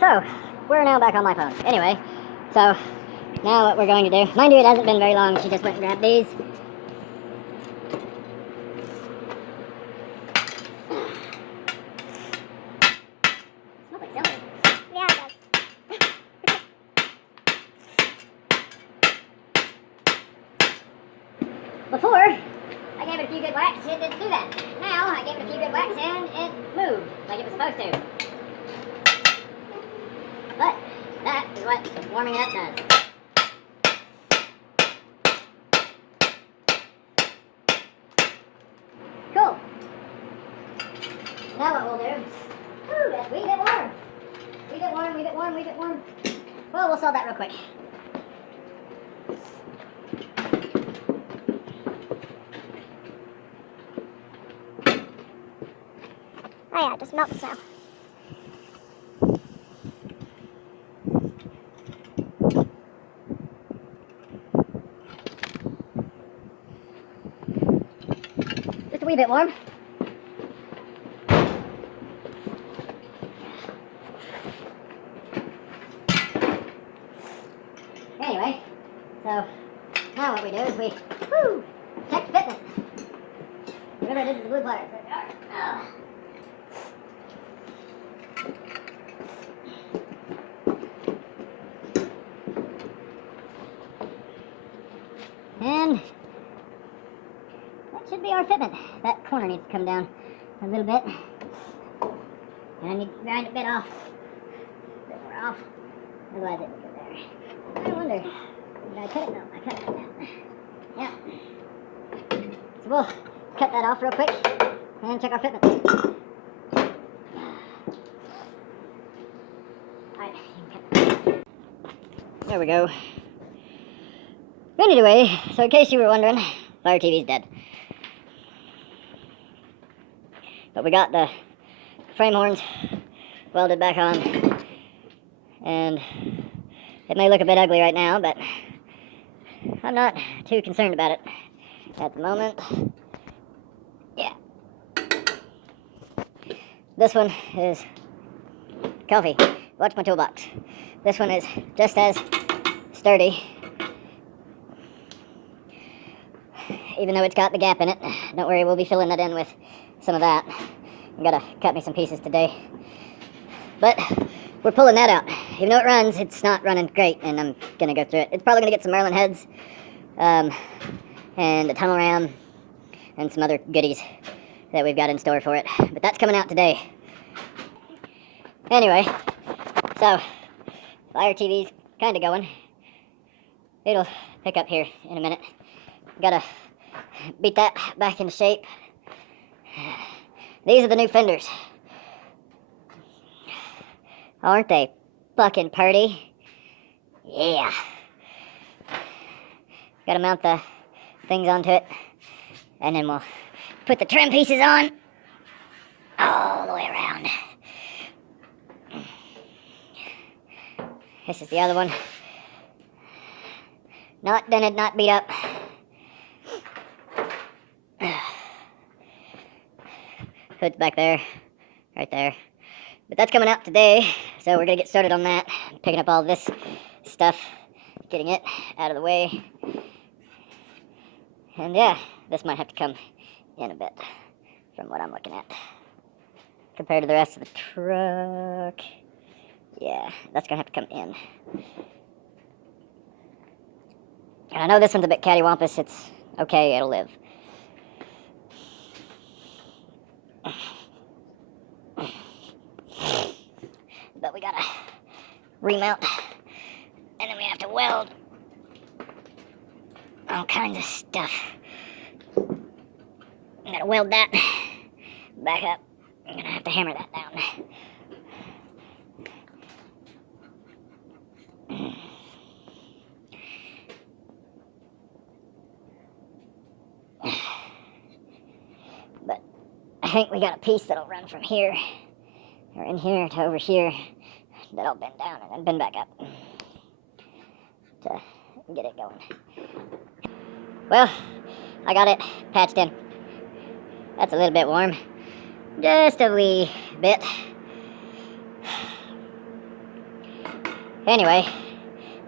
So, we're now back on my phone. Anyway, so now what we're going to do, mind you, it hasn't been very long. She just went and grabbed these. Smells like celery. Yeah, it does. Before, I gave it a few good whacks, it didn't do that. Now, I gave it a few good whacks and it moved like it was supposed to. But that is what warming it up does. Cool. Now what we'll do, ooh, that's we get warm. We get warm, we get warm, we get warm. Well, we'll solve that real quick. Oh yeah, just melt the snow. Just a wee bit warm. Anyway, so now what we do is we check fitness. Remember I did the blue pliers. There we are. And that should be our fitment. That corner needs to come down a little bit. And I need to grind a bit off. A bit more off. Otherwise it would go there. I wonder, did I cut it? No, I cut it like that. Yeah. So we'll cut that off real quick and check our fitment. Alright, there we go. Anyway, so in case you were wondering, Fire TV's dead. But we got the frame horns welded back on, and it may look a bit ugly right now, but I'm not too concerned about it at the moment. Yeah. This one is coffee. Watch my toolbox. This one is just as sturdy, even though it's got the gap in it. Don't worry, we'll be filling that in with some of that. I gotta cut me some pieces today. But we're pulling that out. Even though it runs, it's not running great, and I'm gonna go through it. It's probably gonna get some Merlin heads, and a tunnel ram, and some other goodies that we've got in store for it. But that's coming out today. Anyway, so Fire TV's kinda going. It'll pick up here in a minute. Gotta beat that back into shape. These are the new fenders. Aren't they fucking pretty? Yeah. Gotta mount the things onto it, and then we'll put the trim pieces on all the way around. This is the other one. Not dented, not beat up. Hood's back there, right there. But that's coming out today, so we're gonna get started on that. Picking up all this stuff, getting it out of the way. And yeah, this might have to come in a bit from what I'm looking at. Compared to the rest of the truck. Yeah, that's gonna have to come in. And I know this one's a bit cattywampus. It's okay, it'll live. But we gotta remount, and then we have to weld all kinds of stuff. I'm gonna weld that back up. I'm gonna have to hammer that down. But I think we got a piece that'll run from here, or in here to over here, that'll bend down and then bend back up to get it going. Well, I got it patched in. That's a little bit warm. Just a wee bit. Anyway,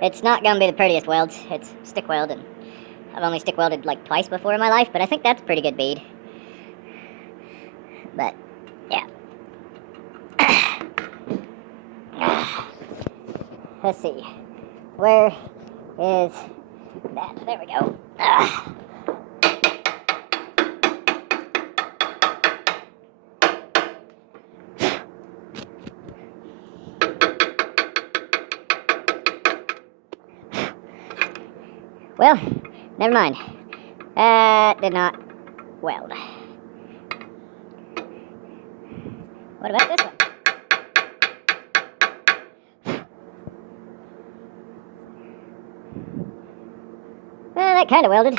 it's not gonna be the prettiest welds. It's stick weld, and I've only stick welded like twice before in my life, but I think that's pretty good bead. But, yeah. Let's see. Where is that? There we go. Well, never mind. That did not weld. What about this one? Well, that kind of welded.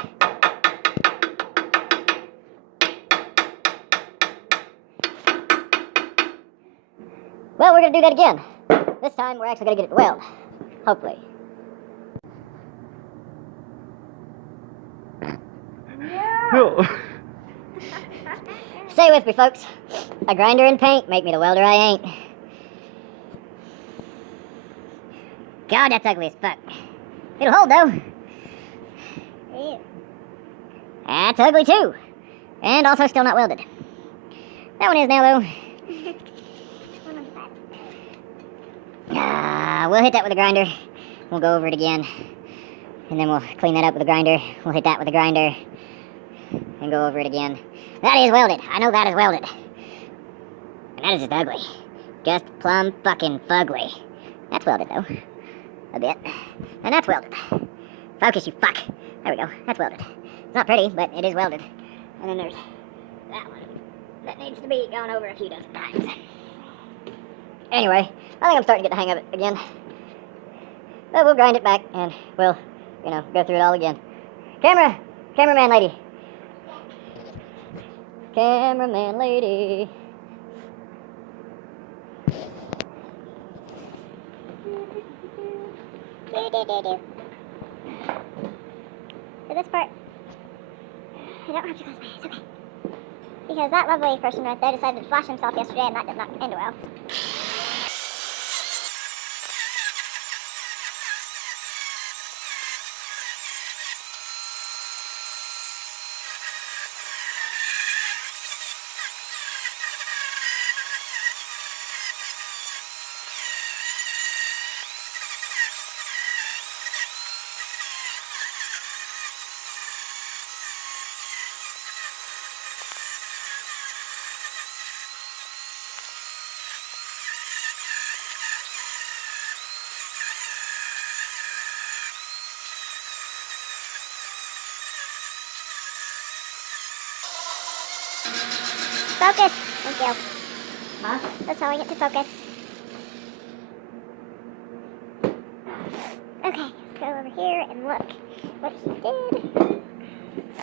Well, we're going to do that again. This time, we're actually going to get it to weld. Hopefully. No. Stay with me, folks. A grinder and paint make me the welder I ain't. God, that's ugly as fuck. It'll hold, though. Ew. That's ugly, too. And also still not welded. That one is now, though. One of the We'll hit that with a grinder. We'll go over it again. And then we'll clean that up with a grinder. We'll hit that with a grinder. And go over it again. That is welded. I know that is welded. And that is just ugly. Just plumb fucking fugly. That's welded, though. A bit. And that's welded. Focus, you fuck. There we go. That's welded. It's not pretty, but it is welded. And then there's that one. That needs to be gone over a few dozen times. Anyway, I think I'm starting to get the hang of it again. But we'll grind it back, and we'll, go through it all again. Cameraman lady. Cameraman lady. Do. For this part, I don't have to close my eyes, okay? Because that lovely person right there decided to flash himself yesterday, and that did not end well. Focus! Thank you. Huh? That's how I get to focus. Okay, let's go over here and look what he did.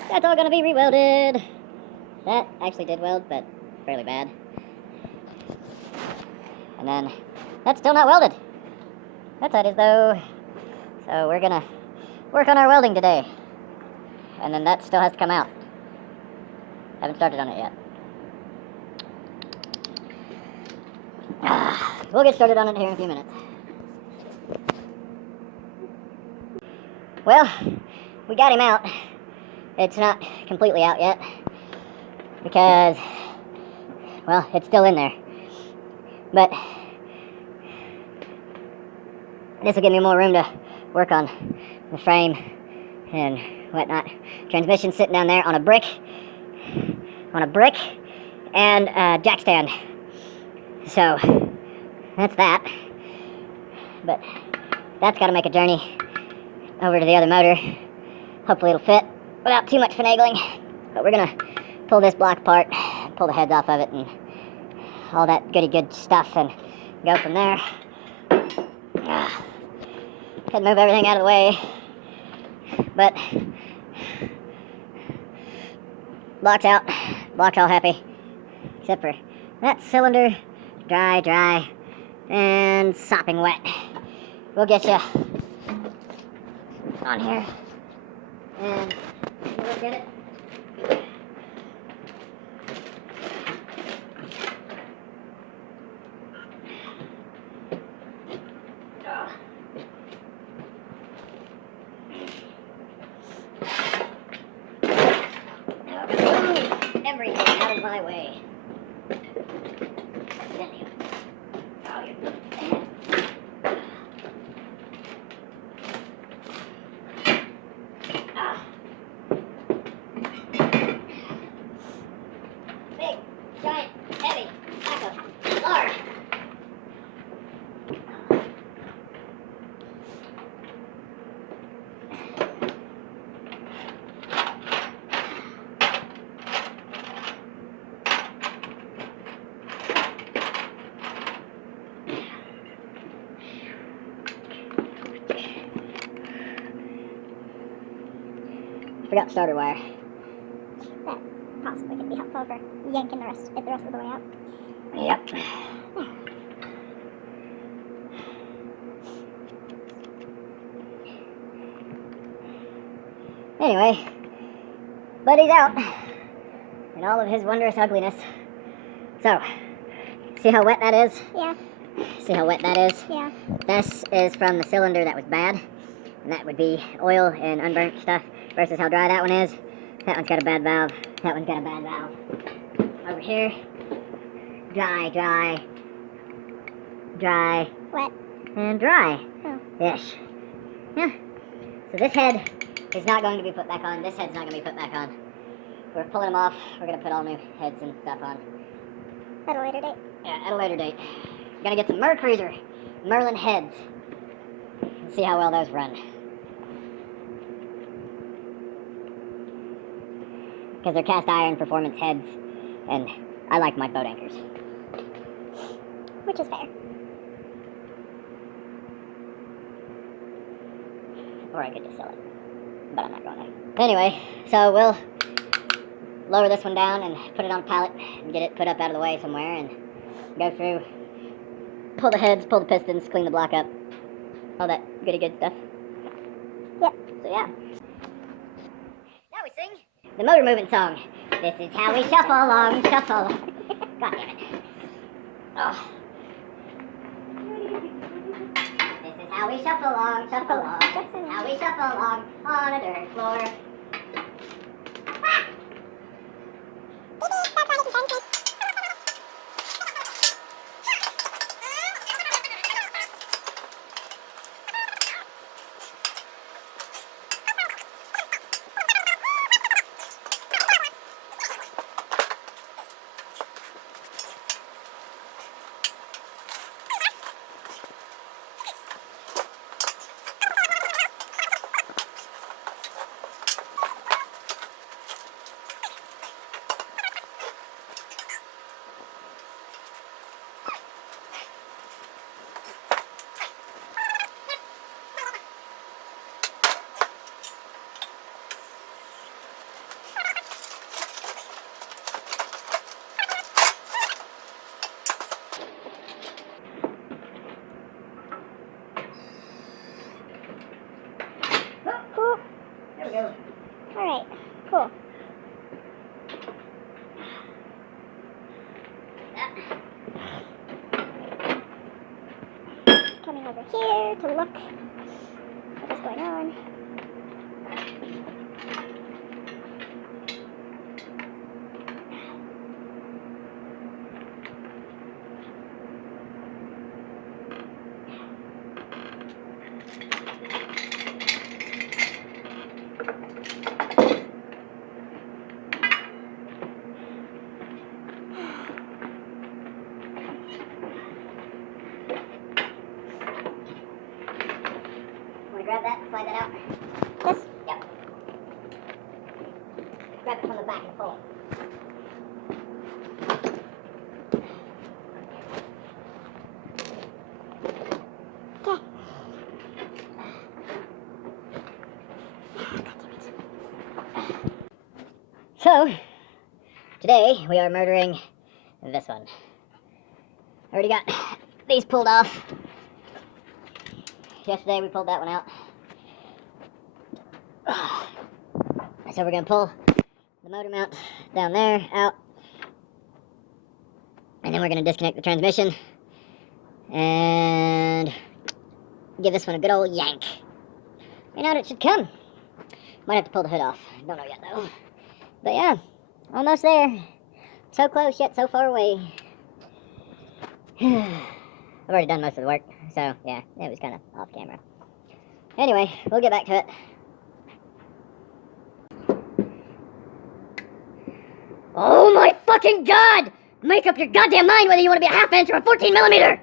That's all gonna be re-welded. That actually did weld, but fairly bad. And then, that's still not welded. That side is, though. So we're gonna work on our welding today. And then that still has to come out. Haven't started on it yet. We'll get started on it here in a few minutes. Well, we got him out. It's not completely out yet because, well, it's still in there. But this will give me more room to work on the frame and whatnot. Transmission sitting down there on a brick and a jack stand. So that's that. But that's got to make a journey over to the other motor. Hopefully it'll fit without too much finagling. But we're gonna pull this block apart, pull the heads off of it, and all that goody good stuff, and go from there. Could move everything out of the way, but block's out. Block's all happy, except for that cylinder, dry, and sopping wet. We'll get you on here and look at it. Forgot starter wire. That possibly could be helpful for yanking the rest of the way out. Yep. Anyway, Buddy's out in all of his wondrous ugliness. So, see how wet that is? Yeah. See how wet that is? Yeah. This is from the cylinder that was bad, and that would be oil and unburnt stuff, versus how dry that one is. That one's got a bad valve. That one's got a bad valve. Over here, dry, dry, dry, Wet. and dry. Oh. Ish. Yeah. So this head is not going to be put back on. This head's not going to be put back on. We're pulling them off. We're going to put all new heads and stuff on. At a later date. Yeah, at a later date. Gonna get some Merlin heads. And see how well those run. Because they're cast iron performance heads, and I like my boat anchors. Which is fair. Or I could just sell it. But I'm not going to. Anyway, so we'll lower this one down and put it on a pallet and get it put up out of the way somewhere and go through, pull the heads, pull the pistons, clean the block up, all that goody good stuff. Yep. So yeah. Now we sing the motor movement song. This is how we shuffle along, shuffle. God damn it. Oh. This is how we shuffle along, shuffle along. This is how we shuffle along on a dirt floor. Cool. There we go. Alright, cool. Coming over here to look at what's going on. Grab that, slide that out. This? Yep. Grab it from the back and pull. Okay. So, today we are murdering this one. Already got these pulled off. Yesterday we pulled that one out. So we're going to pull the motor mount down there, out. And then we're going to disconnect the transmission. And give this one a good old yank. And out it should come. Might have to pull the hood off. Don't know yet though. But yeah, almost there. So close yet so far away. I've already done most of the work, so yeah, it was kind of off camera. Anyway, we'll get back to it. Oh my fucking god! Make up your goddamn mind whether you want to be a 1/2 inch or a 14mm!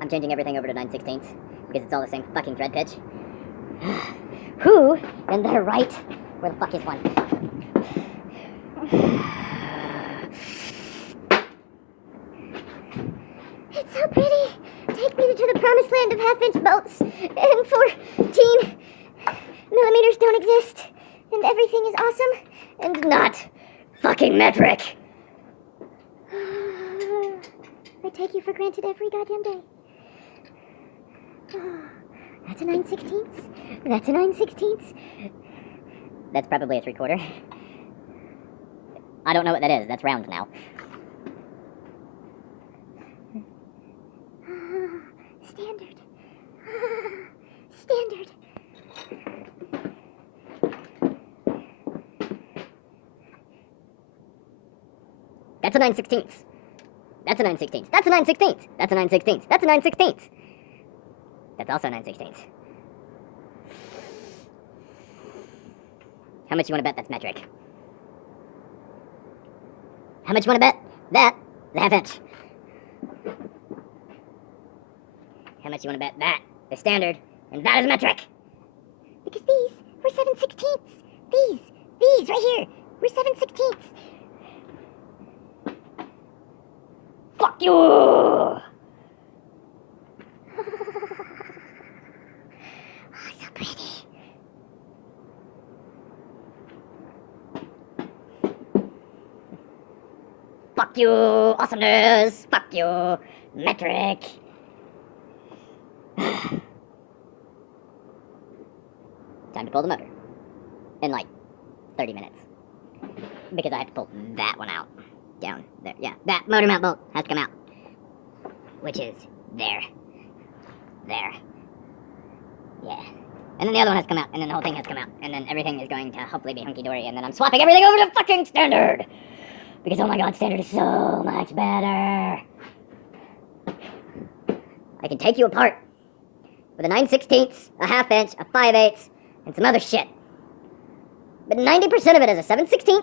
I'm changing everything over to 9/16 because it's all the same fucking thread pitch. Who in their right? Where the fuck is one? It's so pretty. Take me to the promised land of 1/2 inch bolts and 14 millimeters don't exist, and everything is awesome, And not fucking metric. I take you for granted every goddamn day. That's a 9/16. That's a 9/16. That's probably a 3/4. I don't know what that is. That's round now. Standard. Standard. That's a 9/16. That's a 9/16. That's a 9/16. That's a 9/16. That's a 9/16. That's also 9/16. How much you want to bet that's metric? How much you want to bet that is a half inch? How much you want to bet that is standard and that is metric? Because these were 7/16. These right here were 7/16. Fuck you! Oh, so pretty. Fuck you, awesomeness! Fuck you, metric! Time to pull the motor. In like 30 minutes. Because I have to pull that one out. Down there. Yeah, that motor mount bolt has to come out. Which is there. There. Yeah. And then the other one has to come out, and then the whole thing has to come out, and then everything is going to hopefully be hunky-dory, and then I'm swapping everything over to fucking standard! Because, oh my god, standard is so much better! I can take you apart with a 9/16, a half inch, a 5/8, and some other shit. But 90% of it is a 7/16,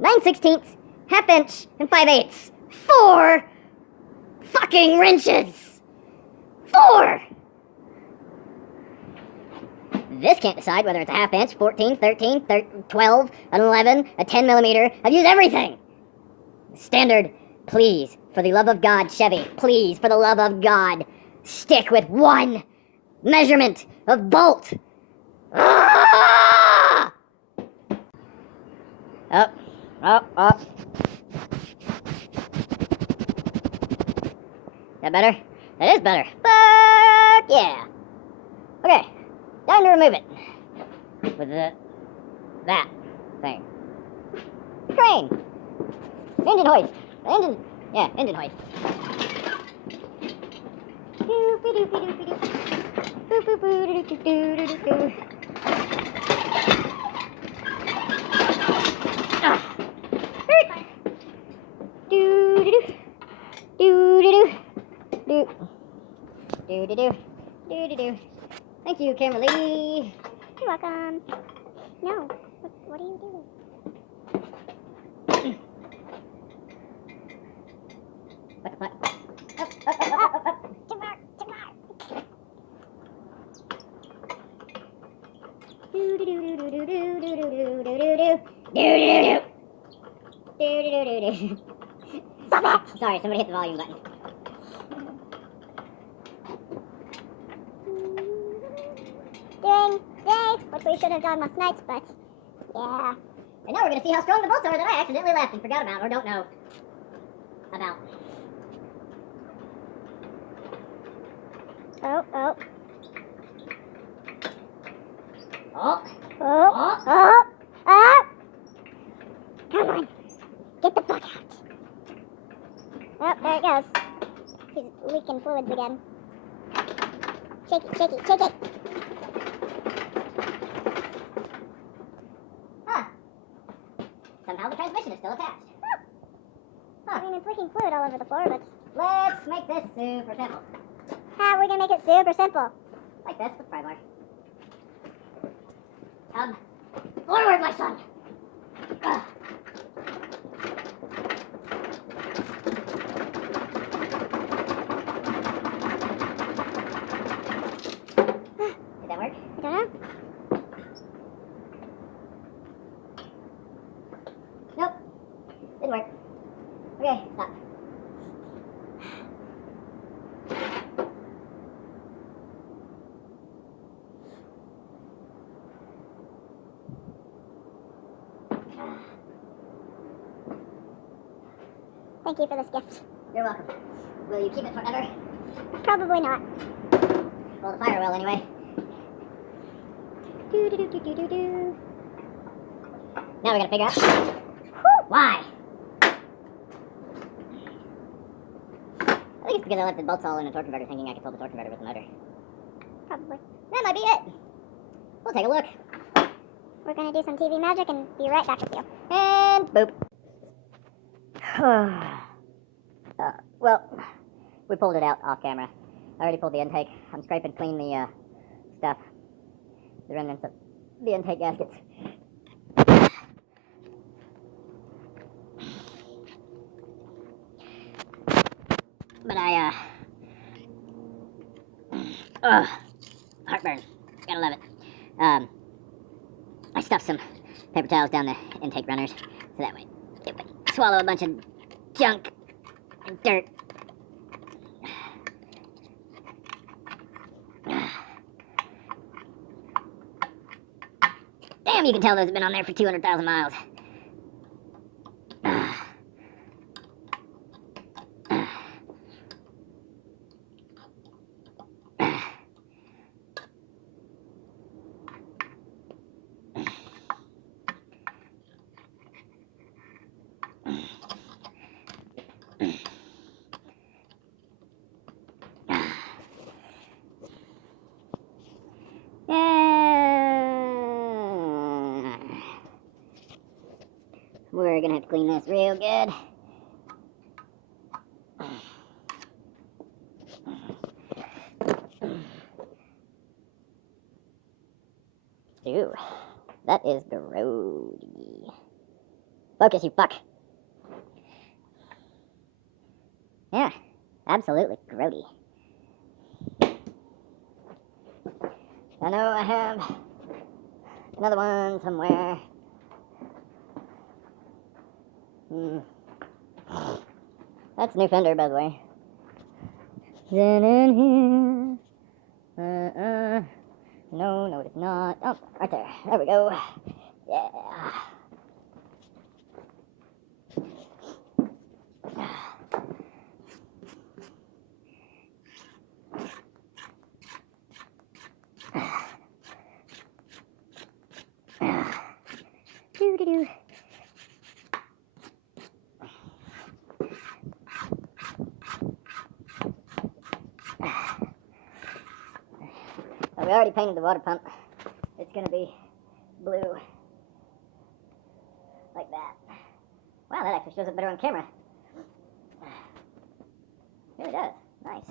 9/16, half inch, and 5/8. 4 fucking wrenches! 4! This can't decide whether it's a half inch, 14, 13, 12, an 11, a 10 millimeter. I've used everything! Standard, please, for the love of God, Chevy, please, for the love of God, stick with one measurement of bolt. Ah! Up, up, up. That better? That is better. Fuck yeah. Okay, time to remove it. With that thing. Crane. Engine hoist. Engine hoist. Thank you, Kimberly. You're welcome. No. What are you doing? What the fuck? Up. Tomorrow. Stop it! Sorry, somebody hit the volume button. Doing day, which we should have done last night, but yeah. And now we're gonna see how strong the bolts are that I accidentally left and forgot about or don't know about. Oh. Come on. Get the fuck out. Oh, there it goes. He's leaking fluids again. Shake it. Huh. Somehow the transmission is still attached. I mean, it's leaking fluid all over the floor, but Let's make this super simple. how are we gonna make it super simple? Like this with pry bar. Come forward, my son. Ugh. Did that work? I don't know. Nope. Didn't work. Okay, stop. Thank you for this gift. You're welcome. Will you keep it forever? Probably not. Well, the fire will anyway. Do. Now we gotta figure out why. I think it's because I left the bolts all in the torque converter thinking I could pull the torque converter with the motor. Probably. That might be it. We'll take a look. We're gonna do some TV magic and be right back with you. And boop. Well, we pulled it out off camera. I already pulled the intake. I'm scraping clean the stuff. The remnants of the intake gaskets. But heartburn. Gotta love it. I stuffed some paper towels down the intake runners, so that way it would swallow a bunch of junk and dirt. Damn, you can tell those have been on there for 200,000 miles. We're gonna have to clean this real good. Ew, that is grody. Focus, you fuck. Yeah, absolutely grody. I know I have another one somewhere. That's a new fender, by the way. Then in here. No, it's not. Oh, right there. There we go. Yeah. Doo-doo-doo. Well, we already painted the water pump. It's gonna be blue. Like that. Wow, that actually shows up better on camera. It really does. Nice.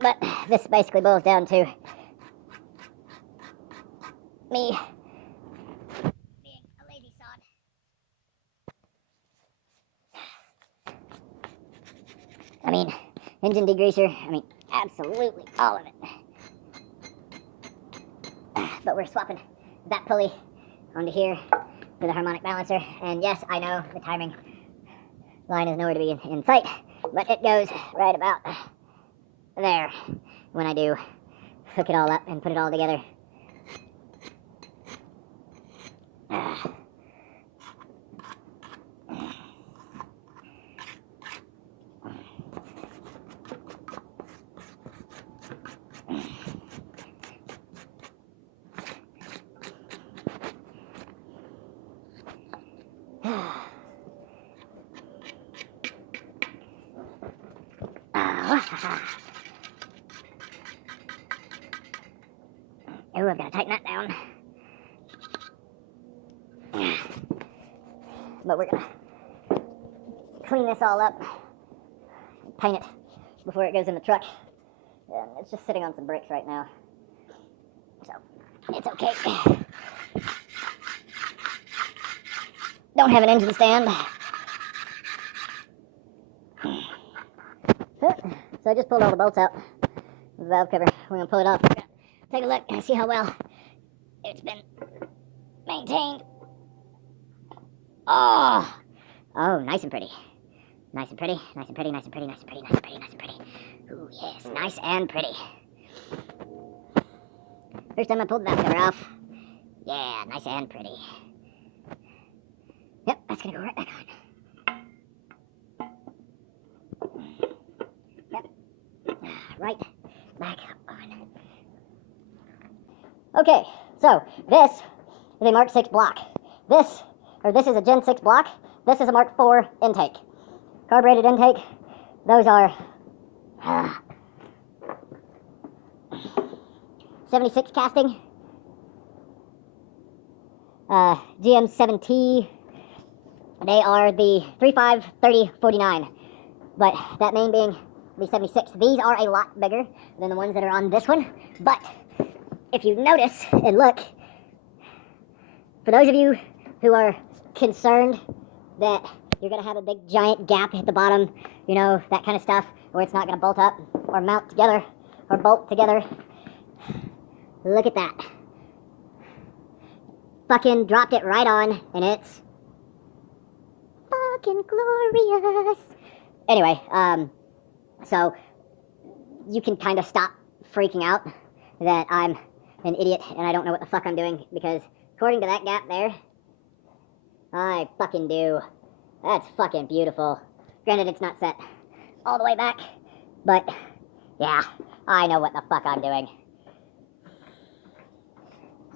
But this basically boils down to me being a lazy sod. I mean, engine degreaser, absolutely all of it. But we're swapping that pulley onto here for the harmonic balancer. And yes, I know the timing line is nowhere to be in sight, but it goes right about there when I do hook it all up and put it all together. Oh, I've got to tighten that down. But we're going to clean this all up and paint it before it goes in the truck. And it's just sitting on some bricks right now. So, it's okay. Don't have an engine stand. So I just pulled all the bolts out of the valve cover. We're going to pull it off. Take a look and see how well it's been maintained. Oh, nice and pretty. Nice and pretty, nice and pretty, nice and pretty, nice and pretty, nice and pretty, nice and pretty. Ooh, yes, nice and pretty. First time I pulled the valve cover off. Yeah, nice and pretty. Yep, that's gonna go right back on. Yep. Right back on. Okay, so this is a Mark 6 block. This is a Gen 6 block. This is a Mark 4 intake. Carbureted intake. Those are 76 casting. GM7T. They are the 35, 30, 49. But that main being the 76. These are a lot bigger than the ones that are on this one. But if you notice and look, for those of you who are concerned that you're going to have a big giant gap at the bottom, you know, that kind of stuff, where it's not going to bolt up or mount together or bolt together, look at that. Fucking dropped it right on, and it's fucking glorious. Anyway, so you can kind of stop freaking out that I'm an idiot and I don't know what the fuck I'm doing, because according to that gap there, I fucking do. That's fucking beautiful. Granted, it's not set all the way back, but yeah, I know what the fuck I'm doing.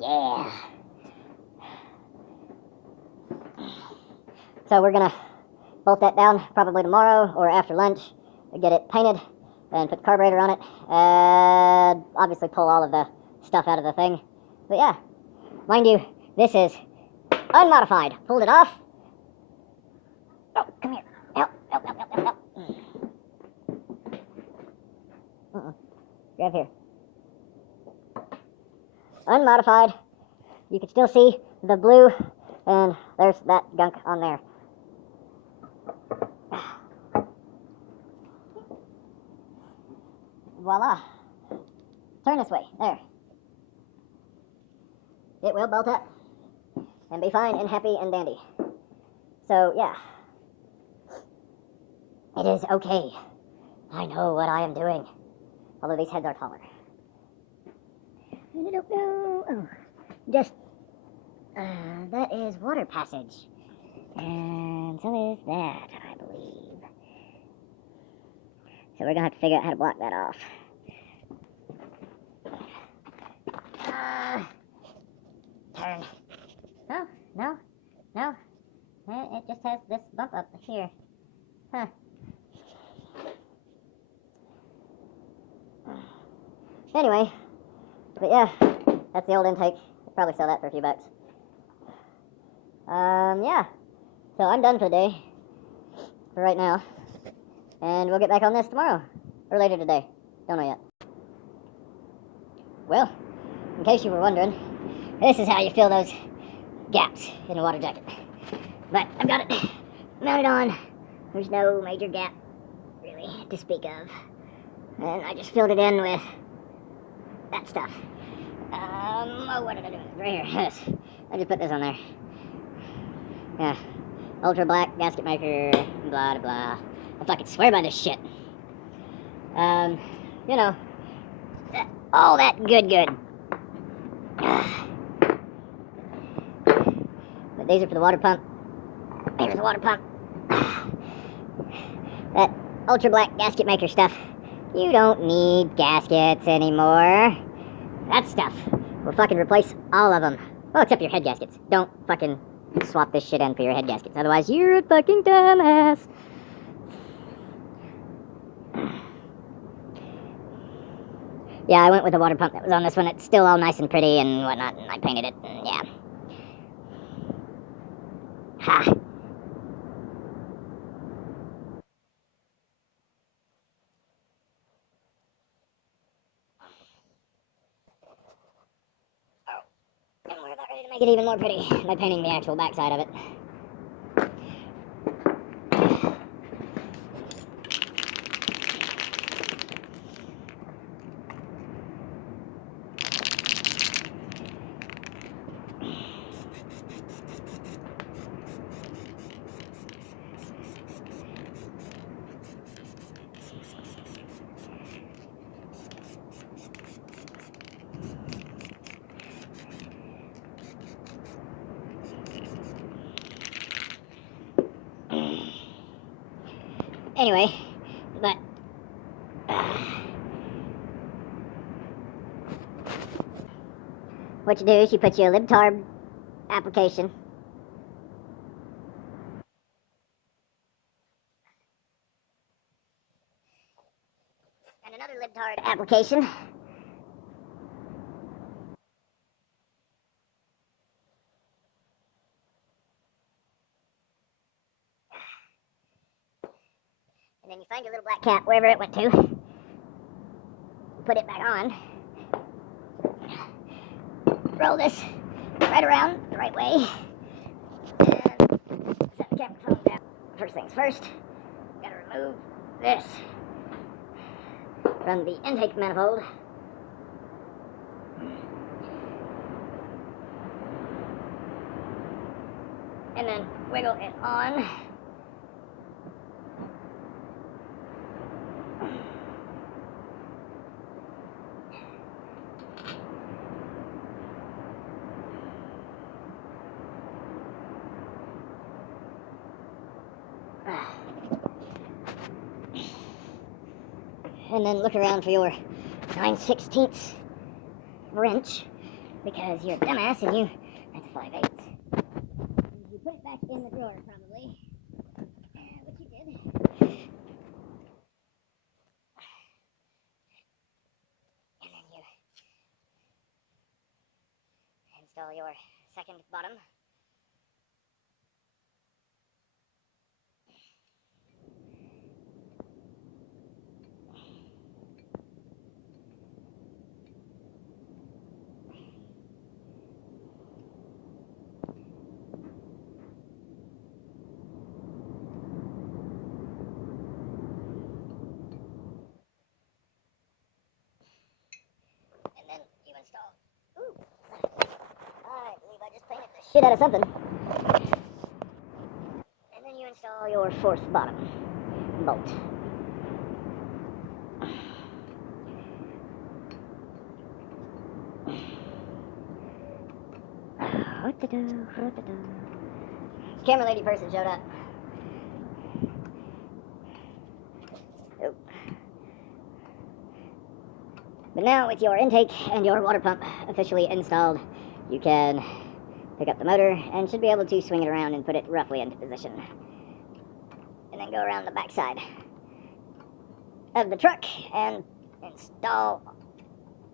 Yeah. So we're gonna bolt that down probably tomorrow or after lunch, get it painted and put the carburetor on it, and obviously pull all of the stuff out of the thing. But yeah, mind you, this is unmodified. Pulled it off. Oh, come here. Help. Grab here. Unmodified. You can still see the blue, and there's that gunk on there. Voila. Turn this way. There. It will bolt up and be fine and happy and dandy. So, yeah. It is okay. I know what I am doing. Although these heads are taller. I don't know. Oh, just, that is water passage. And so is that, I believe. So we're going to have to figure out how to block that off. Turn. Oh, no. It just has this bump up here. Huh. Anyway, but yeah, that's the old intake. I'll probably sell that for a few bucks. Yeah. So I'm done for the day. For right now. And we'll get back on this tomorrow. Or later today. Don't know yet. Well, in case you were wondering, this is how you fill those gaps in a water jacket. But I've got it mounted on. There's no major gap, really, to speak of. And I just filled it in with that stuff. Oh, what did I do? Right here, yes. I just put this on there. Yeah. Ultra black gasket maker, blah, blah. I fucking swear by this shit. You know, all that good. But these are for the water pump. Here's the water pump. That ultra black gasket maker stuff. You don't need gaskets anymore. That stuff will fucking replace all of them. Well, except your head gaskets. Don't fucking swap this shit in for your head gaskets. Otherwise, you're a fucking dumbass. Yeah, I went with the water pump that was on this one. It's still all nice and pretty and whatnot, and I painted it, and yeah. Ha! Oh, and we're about ready to make it even more pretty by painting the actual backside of it. Anyway, but what you do is you put your libtarb application and another libtarb application. And then you find your little black cap wherever it went to. Put it back on. Roll this right around the right way. And set the camera phone down. First things first, gotta remove this from the intake manifold. And then wiggle it on. And then look around for your 9/16 wrench, because you're a dumbass and that's a 5/8. You put it back in the drawer, probably. What you did. And then you install your second bottom. And then you install. Ooh. I believe I just painted the shit out of something. And then you install your fourth bottom bolt. Camera lady person showed up. Oh. But now with your intake and your water pump officially installed, you can pick up the motor and should be able to swing it around and put it roughly into position. And then go around the backside of the truck and install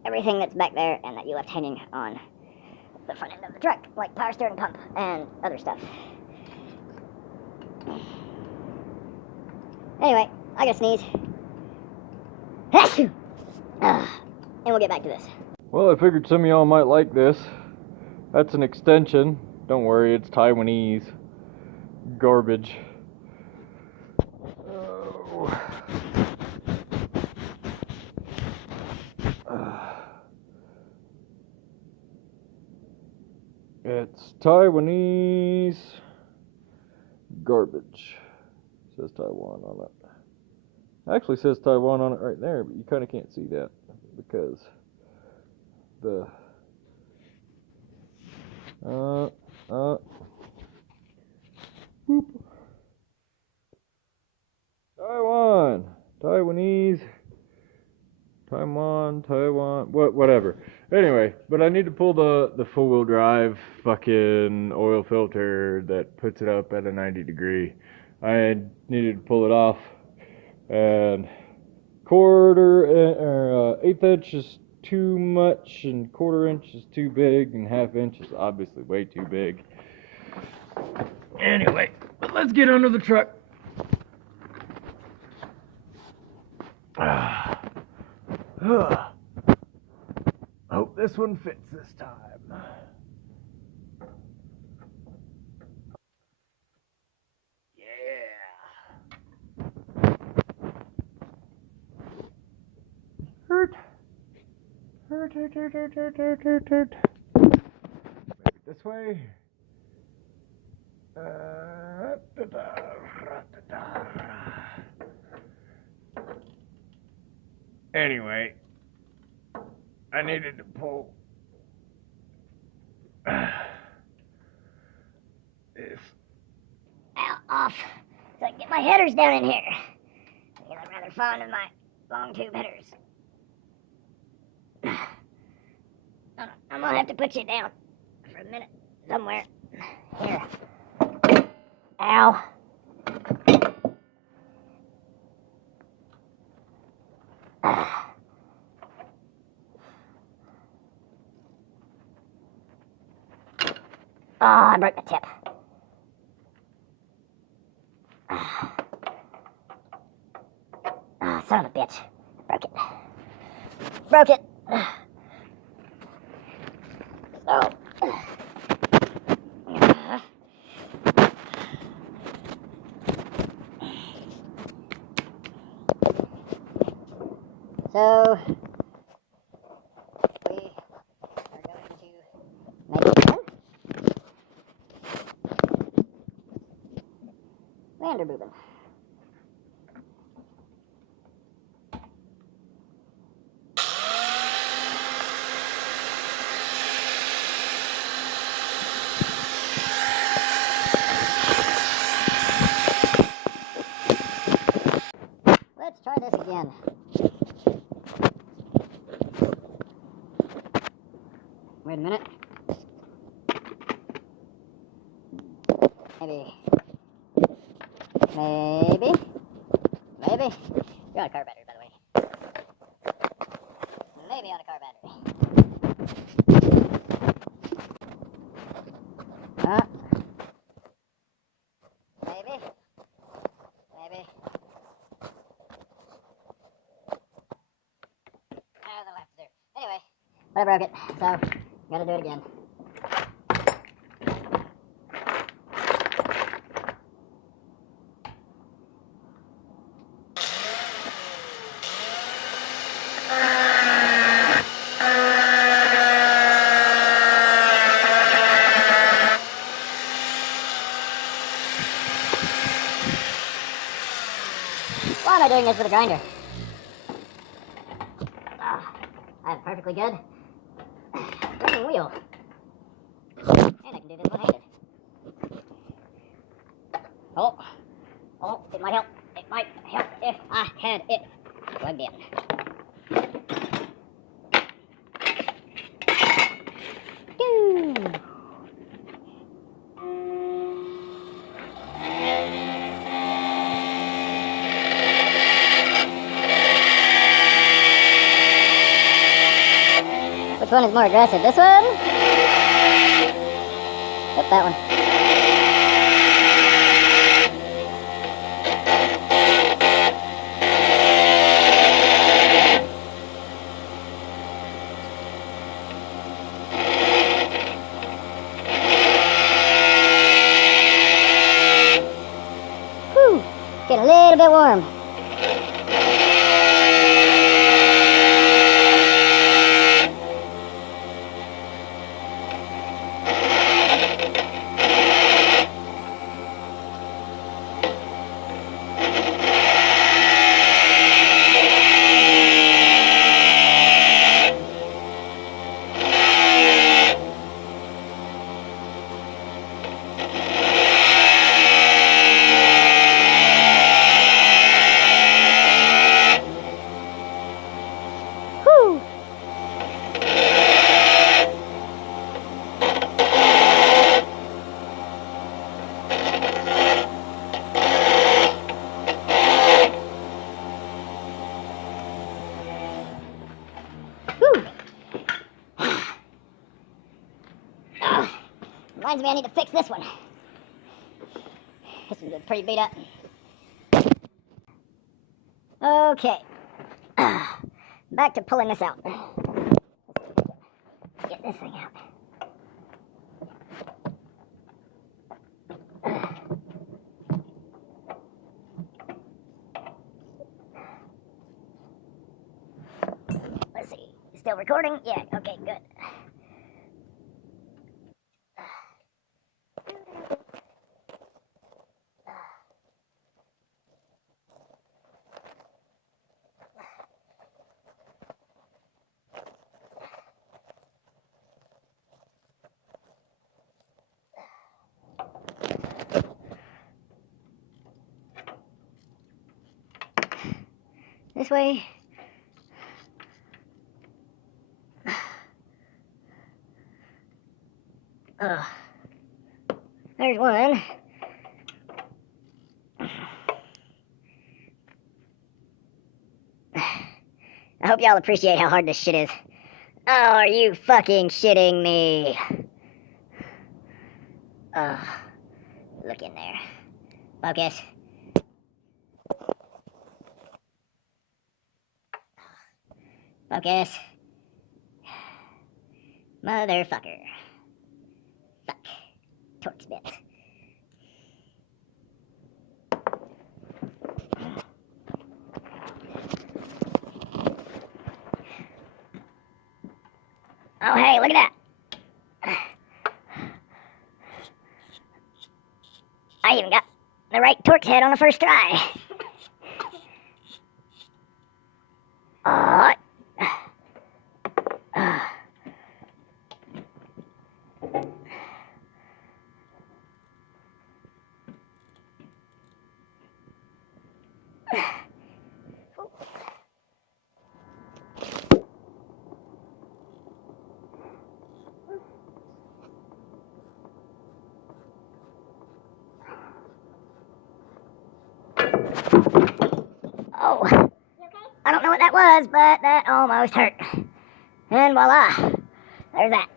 everything that's back there and that you left hanging on the front end of the truck, like power steering pump and other stuff. Anyway, I gotta sneeze. And we'll get back to this. Well, I figured some of y'all might like this. That's an extension. Don't worry, it's Taiwanese garbage. Oh. It's Taiwanese garbage. It says Taiwan on it. Actually says Taiwan on it right there, but you kind of can't see that because the boop. Taiwan, Taiwanese, Taiwan, whatever. Anyway, but I need to pull the four-wheel drive fucking oil filter that puts it up at a 90 degree. I needed to pull it off, and eighth inch is too much, and quarter inch is too big, and half inch is obviously way too big. Anyway, but let's get under the truck. Hope this one fits this time. Hurt. Maybe this way. Anyway, I needed to pull this Off, so I can get my headers down in here. rather fond of my long tube headers. I'm gonna have to put you down for a minute somewhere. Here. Ow. Oh, I broke the tip. Oh, son of a bitch. Broke it. Broke it. So. So, we are going to make it again. Vanderboobin. Let's try this again. Wait a minute. Maybe. You're on a car battery, by the way. Maybe on a car battery. Maybe. The left there. Anyway, but I broke it, so gotta do it again. Why am I doing this with a grinder? I have perfectly good running wheel. And I can do this one-handed. Oh, it might help. It might help if I had it plugged in. Which one is more aggressive? This one? Yep, that one. Whew, getting a little bit warm. Reminds me I need to fix this one. This one's pretty beat up. Okay. Back to pulling this out. Get this thing out. Let's see. Still recording? Yeah, okay, good. This way. There's one. I hope y'all appreciate how hard this shit is. Oh, are you fucking shitting me? Look in there. Focus. Focus. Motherfucker. Fuck. Torx bits. Oh, hey, look at that. I even got the right Torx head on the first try. Oh, You okay? I don't know what that was, but that almost hurt. And voila, there's that.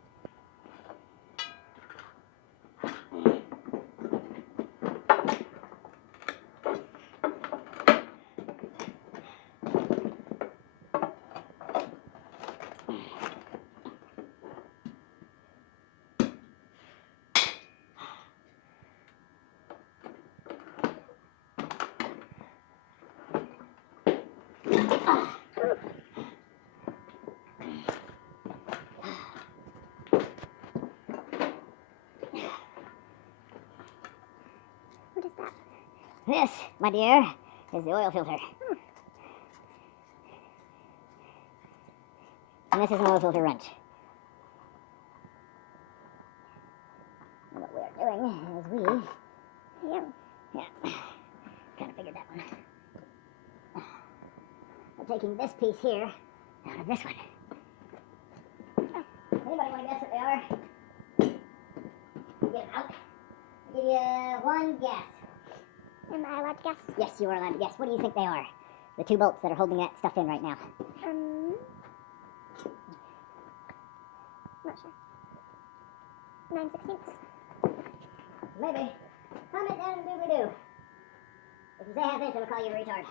What is that? This, my dear, is the oil filter. And this is an oil filter wrench. And what we are doing is Yeah. kind of figured that one. We're taking this piece here out of this one. Anybody want to guess what they are? Get them out. I'll give you one guess. Am I allowed to guess? Yes, you are allowed to guess. What do you think they are? The two bolts that are holding that stuff in right now. Not sure. 9/16. Maybe. Comment down and doobly-doo. If you say half inch, I'm gonna call you a retard.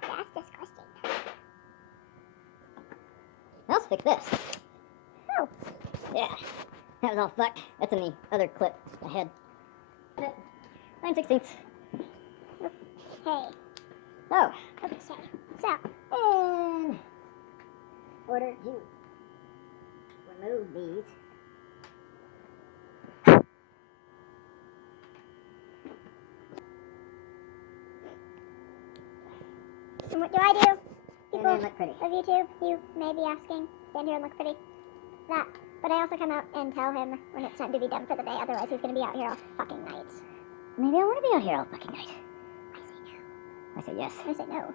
That's disgusting. Let's fix this. Oh. Yeah. That was all fucked. That's in the other clip ahead. 9/16. Hey. Oh, Okay. So, in order to remove these, and what do I do? and People then look pretty. of YouTube, you may be asking, stand here and look pretty. That. But I also come out and tell him when it's time to be done for the day, otherwise he's going to be out here all fucking night. Maybe I want to be out here all fucking night. I say no. I say yes. I say no.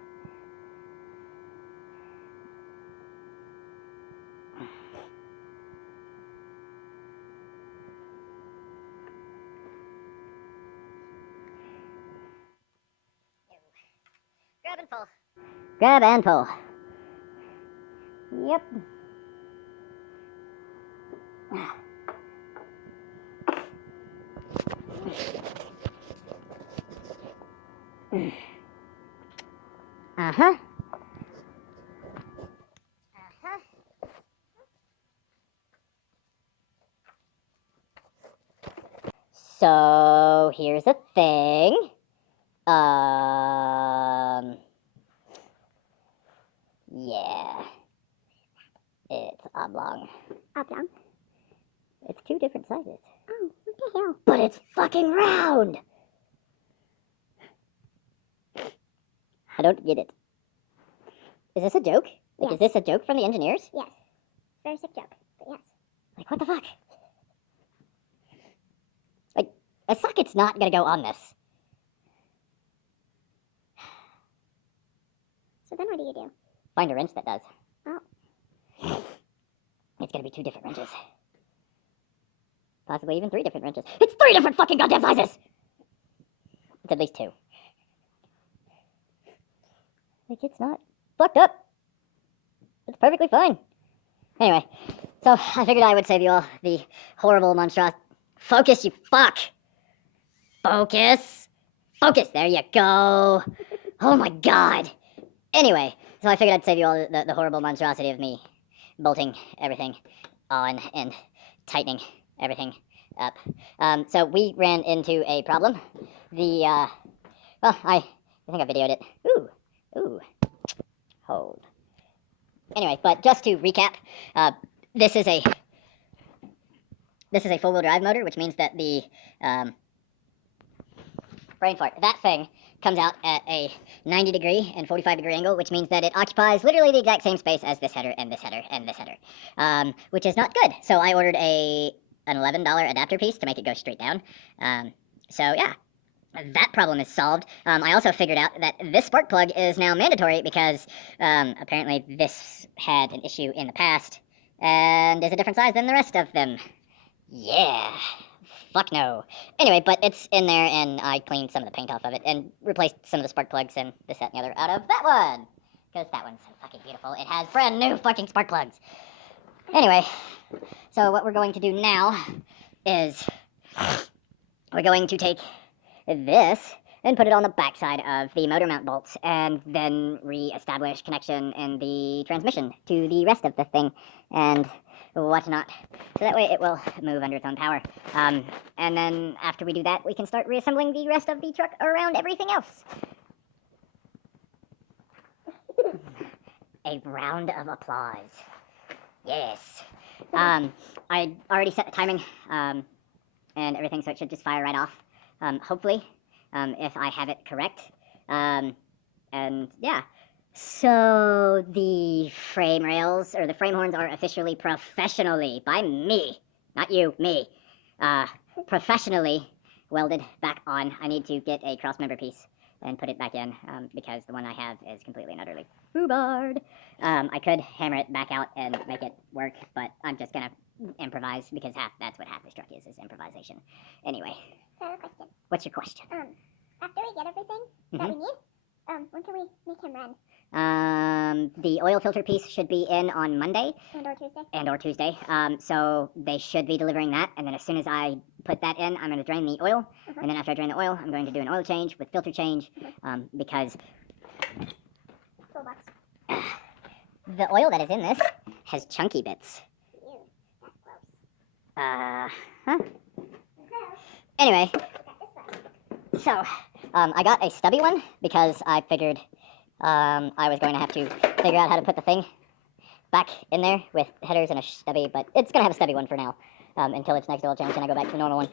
Grab and pull. Grab and pull. Yep. Uh-huh. So, here's the thing. Yeah. It's oblong. Oblong. It's two different sizes. Oh, what the hell? But it's fucking round! I don't get it. Is this a joke? Like, Yes. is this a joke from the engineers? Yes. Very sick joke, but yes. Like, what the fuck? Like, A socket's not gonna go on this. So then what do you do? Find a wrench that does. Oh. It's gonna be 2 different wrenches. Possibly even 3 different wrenches. It's 3 different fucking goddamn sizes! It's at least 2. Like, it's not fucked up. It's perfectly fine. Anyway, so I figured I would save you all the horrible monstrosity. Focus, you fuck! Focus! Focus! There you go! Oh my god! Anyway, so I figured I'd save you all the horrible monstrosity of me bolting everything on and tightening everything up. So we ran into a problem. Well, I think I videoed it. Ooh. Hold. Anyway, but just to recap, this is a four-wheel drive motor, which means that the brain fart, that thing comes out at a 90-degree and 45-degree angle, which means that it occupies literally the exact same space as this header and this header and this header, which is not good. So I ordered an $11 adapter piece to make it go straight down. So yeah, that problem is solved. I also figured out that this spark plug is now mandatory because apparently this had an issue in the past and is a different size than the rest of them. Yeah. Fuck no. Anyway, but it's in there, and I cleaned some of the paint off of it and replaced some of the spark plugs and this, that, and the other out of that one. Because that one's fucking beautiful. It has brand new fucking spark plugs. Anyway, so what we're going to do now is we're going to take this and put it on the backside of the motor mount bolts and then re-establish connection in the transmission to the rest of the thing and whatnot. So that way it will move under its own power. And then after we do that, we can start reassembling the rest of the truck around everything else. A round of applause. Yes. I already set the timing and everything, so it should just fire right off. Hopefully, if I have it correct. And yeah. So the frame rails, or the frame horns, are officially professionally, by me, not you, me, professionally welded back on. I need to get a cross member piece and put it back in, because the one I have is completely and utterly rhubarb. I could hammer it back out and make it work, but I'm just gonna improvise, because that's what half this truck is improvisation. Anyway. So I have a question. What's your question? After we get everything that we need, when can we make him run? The oil filter piece should be in on Monday. And or Tuesday. So they should be delivering that, and then as soon as I put that in, I'm going to drain the oil, and then after I drain the oil, I'm going to do an oil change with filter change, because Toolbox. the oil that is in this has chunky bits. Ew, that's gross. Anyway, so, I got a stubby one, because I figured I was going to have to figure out how to put the thing back in there with headers and a stubby, but it's going to have a stubby one for now, until its next oil change and I go back to the normal one.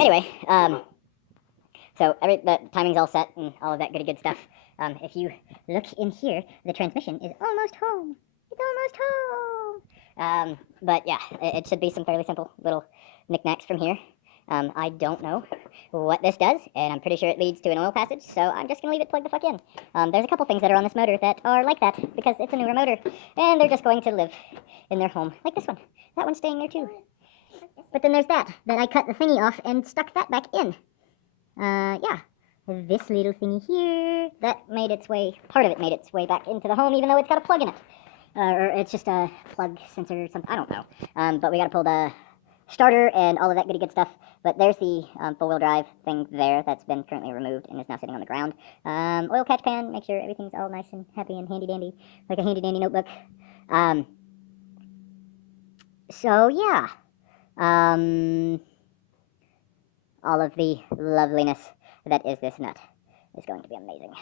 Anyway, so the timing's all set and all of that goody good stuff. If you look in here, the transmission is almost home. It's almost home! But yeah, it should be some fairly simple little knickknacks from here. I don't know what this does, and I'm pretty sure it leads to an oil passage, so I'm just going to leave it plugged the fuck in. There's a couple things that are on this motor that are like that, because it's a newer motor, and they're just going to live in their home, like this one. That one's staying there too. But then there's that I cut the thingy off and stuck that back in. Yeah. This little thingy here, that made its way, part of it made its way back into the home, even though it's got a plug in it. Or it's just a plug sensor or something, I don't know. But we gotta pull the starter and all of that goody good stuff. But there's the four-wheel drive thing there that's been currently removed and is now sitting on the ground. Oil catch pan, make sure everything's all nice and happy and handy-dandy, like a handy-dandy notebook. So, yeah. All of the loveliness that is this nut is going to be amazing.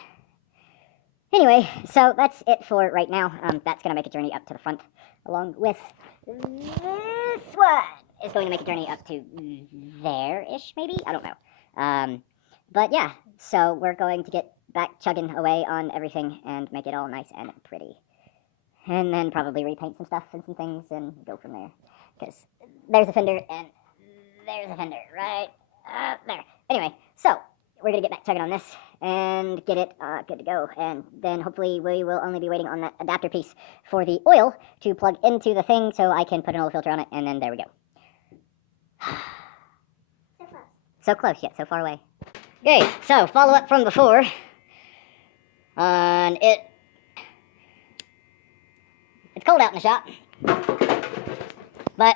Anyway, so that's it for right now. That's going to make a journey up to the front, along with this one. Is going to make a journey up to there-ish, maybe? I don't know. But yeah, so we're going to get back chugging away on everything and make it all nice and pretty. And then probably repaint some stuff and some things and go from there. Because there's a fender and there's a fender right There. Anyway, so we're gonna get back tugging on this and get it good to go, and then hopefully we will only be waiting on that adapter piece for the oil to plug into the thing so I can put an oil filter on it, and then there we go. So close. So close yet so far away. Okay, so follow up from before on it. It's cold out in the shop, but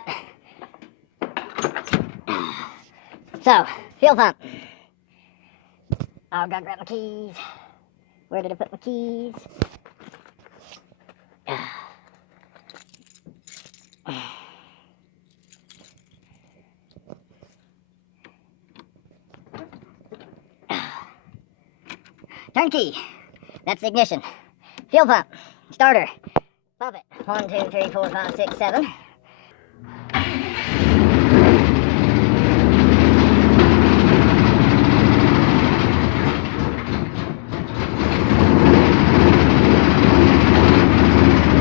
so fuel pump. Oh, gotta grab my keys. Where did I put my keys? Turnkey. That's the ignition. Fuel pump. Starter. Pump it. 1, 2, 3, 4, 5, 6, 7.